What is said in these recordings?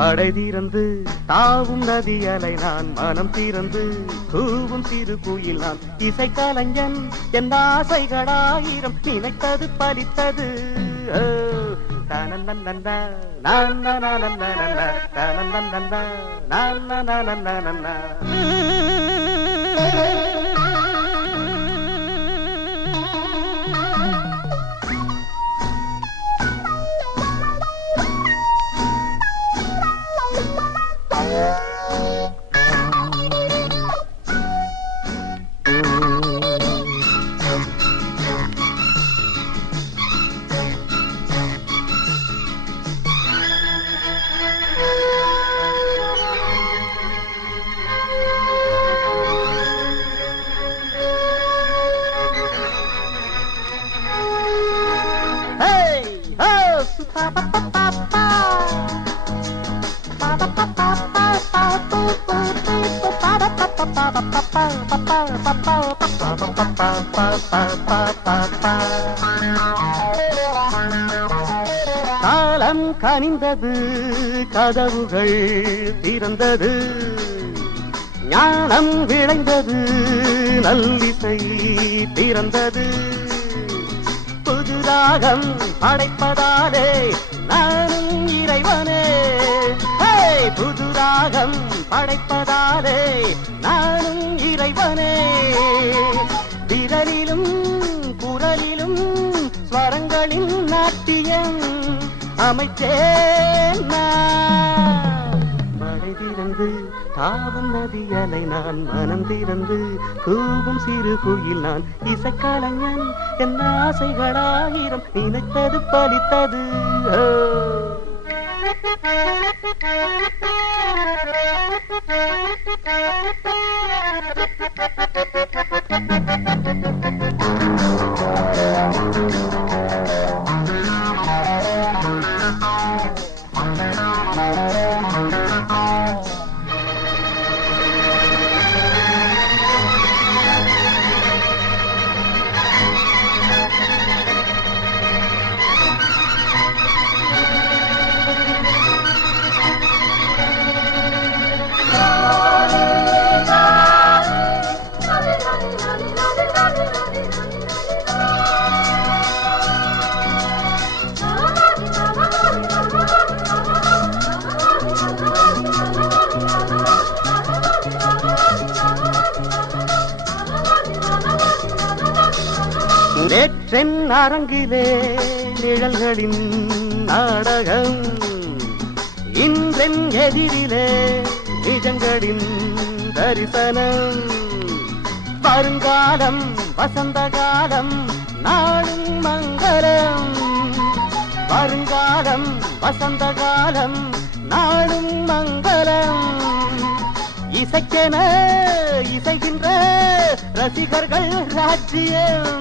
படை தீரந்து தாவும் நதி அலை நான் மனம் தீரந்து கூவும் சிறு குயில் நான் இசை கலைஞன் என் ஆசைகளாயிரம் நினைத்தது பலித்தது காலம் கனிந்தது கதவுகள் திறந்தது ஞானம் விளைந்தது நல்லிசை திறந்தது புது ராகம் படைப்பதாலே நானும் இறைவனே புது ராகம் படைப்பதாலே நானும் இறைவனே விரலிலும் குரலிலும் ஸ்வரங்களின் நாட்டியம் அமைச்சேன் மழை திறந்து தாவும் நதி அலை நான் மனம் திறந்து கூவும் சிறு குயில் நான் இசைக்கலைஞன் என் ஆசைகளாயிரம் நினைத்தது பலித்தது நேற்றென் அரங்கிலே நிழல்களின் நாடகம் இன்றென் எதிரிலே நிஜங்களின் தரிசனம் வருங்காலம் வசந்த காலம் நாளும் மங்களம் வருங்காலம் வசந்த காலம் நாளும் மங்களம் இசைக்கென இசைகின்ற ரசிகர்கள் ராஜ்யம்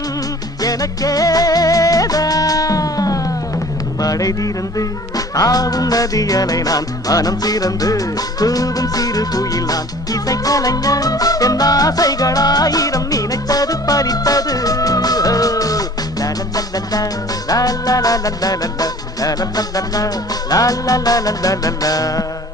எனக்கேதான் மழை தீரந்து தாவும் நதி அலை நான் மனம் திறந்து கூவும் சிறு குயில் நான் இசைக்கலைஞன் என் ஆசைகளாயிரம் நினைத்தது பறித்தது la la la la la la la la la la la la la la la la